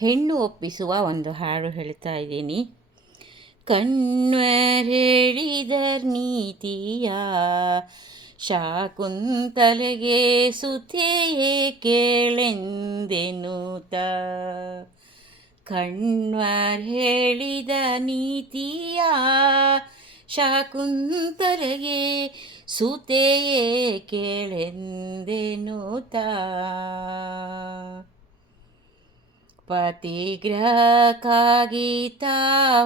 ಹೆಣ್ಣು ಒಪ್ಪಿಸುವ ಒಂದು ಹಾಡು ಹೇಳ್ತಾ ಇದ್ದೀನಿ. ಕಣ್ವರ್ ಹೇಳಿದರ್ ನೀತಿಯ ಶಾಕುಂತಲೆಗೆ ಸುತೆಯೇ ಕೇಳೆಂದೆನುತ. ಕಣ್ವರ್ ಹೇಳಿದ ನೀತಿಯ ಶಾಕುಂತಲೆಗೆ ಸುತೆಯೇ ಕೇಳೆಂದೆನುತ. ಪತಿಗ್ರಹಕ್ಕಾಗಿ ತಾ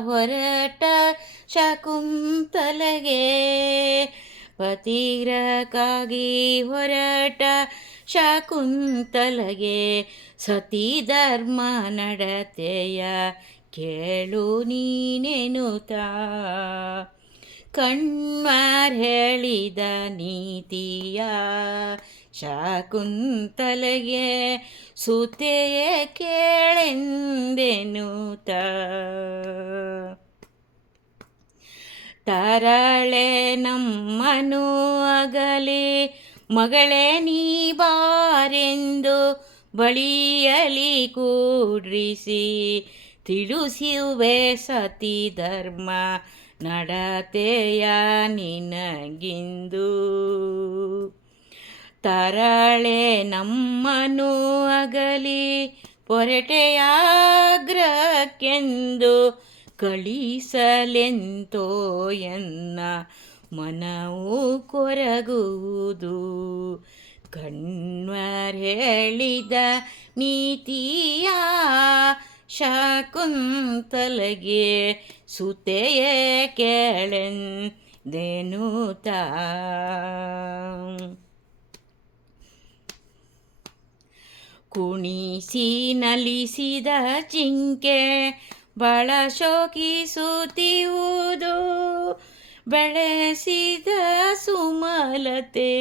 ಹೊರಟ ಶಕುಂತಲೆಗೆ, ಪತಿಗ್ರಹಕ್ಕಾಗಿ ಹೊರಟ ಶಕುಂತಲೆಗೆ ಸತಿ ಧರ್ಮ ನಡತೆಯ ಕೇಳು ನೀನೆನುತ. ಕಣ್ವರ್ ಹೇಳಿದ ನೀತಿಯ ಶಾಕುಂತಲೆಗೆ ಸುತೆಯೇ ಕೇಳೆಂದೆನುತ. ತರಳೆ ನಮ್ಮನು ಅಗಲಿ ಮಗಳೇ ನೀ ಬಾರೆಂದು ಬಳಿಯಲಿ ಕೂಡ್ರಿಸಿ ತಿಳಿಸುವೆ ಸತಿ ಧರ್ಮ ನಡತೆಯ ನಿನಗಿಂದು. ತರಳೆ ನಮ್ಮನು ಅಗಲಿ ಪೊರಟೆಯಾಗ್ರಹಕ್ಕೆಂದು ಕಳಿಸಲೆಂತೋ ಎನ್ನ ಮನವು ಕೊರಗುವುದು. ಕಣ್ವರ್ ಹೇಳಿದ ನೀತಿಯ ಶಾಕುಂತಲೆಗೆ ಸುತೆಯೇ ಕೇಳೆಂದೆನುತ. ಕುಣಿಸಿ ನಲಿಸಿದ ಜಿಂಕೆ ಬಳ ಶೋಕಿಸುತ್ತಿರುವುದು, ಬೆಳೆಸಿದ ಸುಮಲತೆ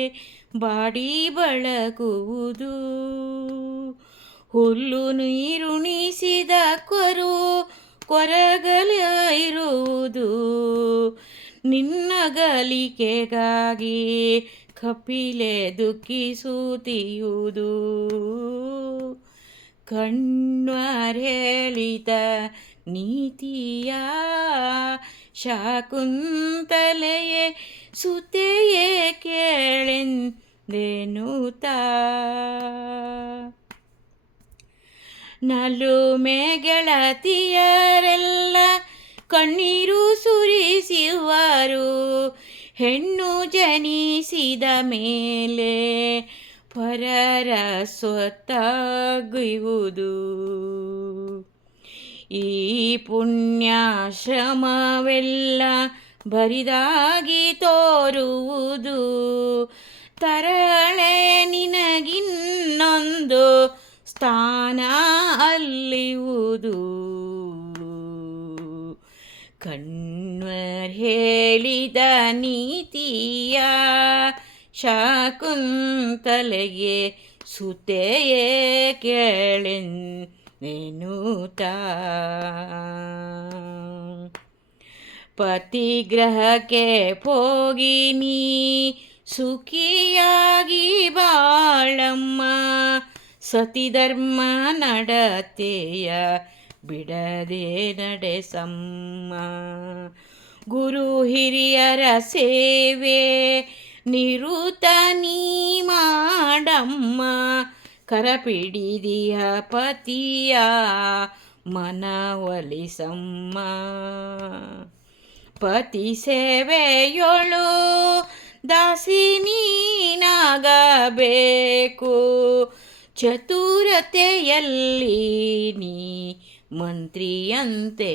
ಬಾಡಿ ಬಳಗುವುದು. ಹುಲ್ಲು ನೀರುಣಿಸಿದ ಕರು ಕೊರಗಲಿರುವುದು, ನಿನ್ನ ಗಲಿಕೆಗಾಗಿ ಕಪಿಲೆ ದುಃಖಿಸುತ್ತಿರುವುದು. ಕಣ್ವರ್ ಹೇಳಿದ ನೀತಿಯ ಶಾಕುಂತಲೆಯೇ ಸುತೆಯೇ ಕೇಳೆಂದೆನುತ. ನಲುಮೆ ಗೆಳತಿಯರೆಲ್ಲ ಕಣ್ಣೀರು ಸುರಿಸುವರು, ಹೆಣ್ಣು ಜನಿಸಿದ ಮೇಲೆ ಪರರ ಸ್ವತ್ತಾಗುವುದು. ಈ ಪುಣ್ಯಾಶ್ರಮವೆಲ್ಲ ಬರಿದಾಗಿ ತೋರುವುದು, ತರಳೆ ನಿನಗಿನ್ನೊಂದು ಸ್ಥಾನ ಅಲ್ಲಿಯುವುದು. ಕಣ್ವರ್ ಹೇಳಿದ ನೀತಿಯ ಶಾಕುಂತಲೆಗೆ ಸುತೆಯೇ ಕೇಳೆಂದೆನುತ. ಪತಿಗ್ರಹಕ್ಕೆ ಹೋಗಿ ನೀ ಸುಖಿಯಾಗಿ ಬಾಳಮ್ಮ, ಸತಿ ಧರ್ಮ ನಡತೆಯ ಬಿಡದೆ ನಡೆಸಮ್ಮ. ಗುರು ಹಿರಿಯರ ಸೇವೆ ನಿರುತ ನೀ ಮಾಡಮ್ಮ, ಕರಪಿಡಿದಿಯ ಪತಿಯ ಮನವೊಲಿಸಮ್ಮ. ಪತಿ ಸೇವೆಯೊಳು ದಾಸಿ ನೀನಾಗಬೇಕು, ಚತುರತೆಯಲ್ಲಿ ನೀ ಮಂತ್ರಿಯಂತೆ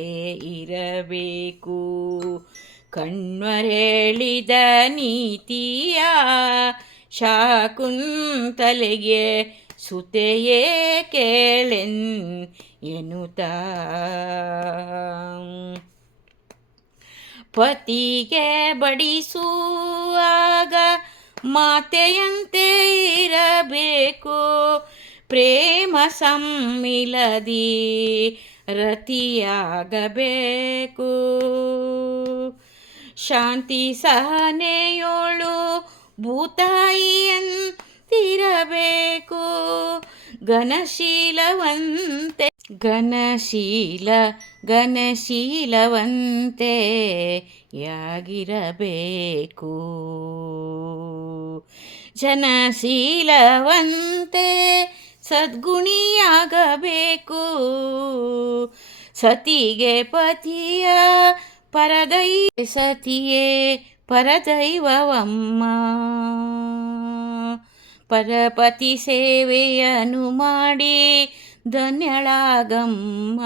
ಇರಬೇಕು. ಕಣ್ವರ್ ಹೇಳಿದ ನೀತಿಯ ಶಾಕುಂತಲೆಗೆ ಸುತೆಯೇ ಕೇಳೆಂದೆನುತ. ಪತಿಗೆ ಬಡಿಸುವಾಗ ಮಾತೆಯಂತೆ ಇರಬೇಕು, ಪ್ರೇಮ ಸಮ್ಮಿಲದಿ ರತಿಯಾಗಬೇಕು. ಶಾಂತಿ ಸಹನೆಯೋಳು ಭೂತಾಯಿಯಂತಿರಬೇಕು, ಘನಶೀಲವಂತೆ ಘನಶೀಲ ಘನಶೀಲವಂತೆ ಯಾಗಿರಬೇಕು, ಜನಶೀಲವಂತೆ ಸದ್ಗುಣಿಯಾಗಬೇಕು. ಸತಿಗೆ ಪತಿಯ ಸತಿಯೇ ಪರದೈವವಮ್ಮ. ಪರಪತಿ ಸೇವೆಯನ್ನು ಮಾಡಿ ಧನ್ಯಳಾಗಮ್ಮ.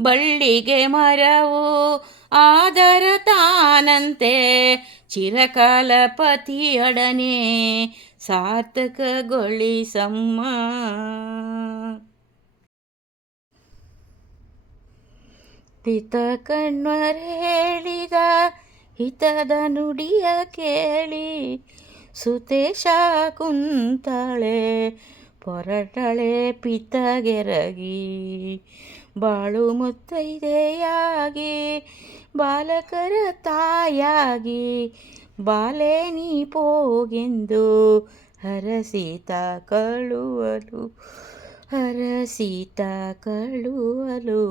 ಬಳ್ಳಿಗೆ ಮರವು ಆದರ ತಾನಂತೆ ಚಿರಕಾಲ ಪತಿಯೊಡನೆ ಸಾರ್ಥಕಗೊಳಿಸಮ್ಮ. ಪಿತ ಕಣ್ವರೇಳಿದ ಹಿತದ ನುಡಿಯ ಕೇಳಿ ಸುತೇಶ ಕುಂತಳೆ ಪೊರಟಳೆ ಪಿತಗೆರಗಿ. ಬಾಳು ಮುತ್ತೈದೆಯಾಗಿ ಬಾಲಕರ ತಾಯಾಗಿ ಬಾಲೆ ನೀ ಪೋಗೆಂದು ಹರಸಿತ ಕಳುವಲು ಹರಸಿತ ಕಳುವಲು.